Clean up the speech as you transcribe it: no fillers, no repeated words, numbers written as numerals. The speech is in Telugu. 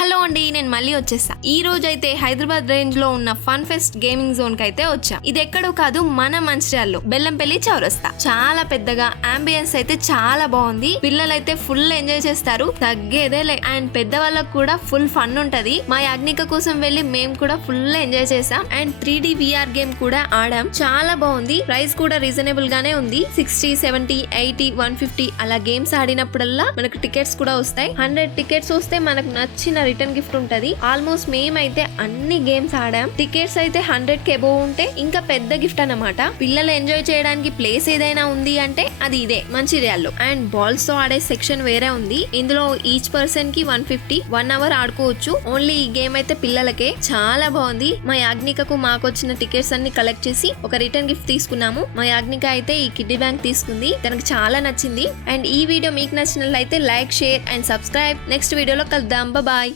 హలో అండి, నేను మళ్ళీ వచ్చేసా. ఈ రోజు అయితే హైదరాబాద్ రేంజ్ లో ఉన్న ఫన్ ఫెస్ట్ గేమింగ్ జోన్ కి అయితే వచ్చా. ఇది ఎక్కడో కాదు, మన మంచిర్యాలలో బెల్లంపల్లి చౌరస్తా. చాలా పెద్దగా, అంబియన్స్ అయితే చాలా బాగుంది. పిల్లలైతే ఫుల్ ఎంజాయ్ చేస్తారు, తగ్గేదేలే. అండ్ పెద్దవాళ్ళకు కూడా ఫుల్ ఫన్ ఉంటది. మా యాజ్ఞిక కోసం వెళ్ళి మేము కూడా ఫుల్ ఎంజాయ్ చేసాం. అండ్ 3D VR గేమ్ కూడా ఆడాం, చాలా బాగుంది. ప్రైస్ కూడా రీజనబుల్ గానే ఉంది. 60, 70, 80, 150 అలా గేమ్స్ ఆడినప్పుడల్లా మనకు టికెట్స్ కూడా వస్తాయి. 100 టికెట్స్ వస్తే మనకు నచ్చిన రిటర్న్ గిఫ్ట్ ఉంటది. ఆల్మోస్ట్ మేమైతే అన్ని గేమ్స్ ఆడాం. టికెట్స్ అయితే 100కి అబోవ్ ఉంటే ఇంకా పెద్ద గిఫ్ట్ అన్నమాట. పిల్లలు ఎంజాయ్ చేయడానికి ప్లేస్ ఏదైనా ఉంది అంటే అది ఇదే మంచిర్యాలలో. అండ్ బాల్స్ తో ఆడే సెక్షన్ వేరే ఉంది. ఇందులో ఈచ్ పర్సన్ కి 150 1 అవర్ ఆడుకోవచ్చు. ఓన్లీ ఈ గేమ్ అయితే పిల్లలకే. చాలా బాగుంది. మా యాజ్ఞికకు మాకు వచ్చిన టికెట్స్ అన్ని కలెక్ట్ చేసి ఒక రిటర్న్ గిఫ్ట్ తీసుకున్నాము. మా యాజ్ఞిక అయితే ఈ కిడ్డీ బ్యాంక్ తీసుకుంది, తనకు చాలా నచ్చింది. అండ్ ఈ వీడియో మీకు నచ్చినట్లయితే like, share and subscribe. Next వీడియోలో కలుద్దాం. బాయ్.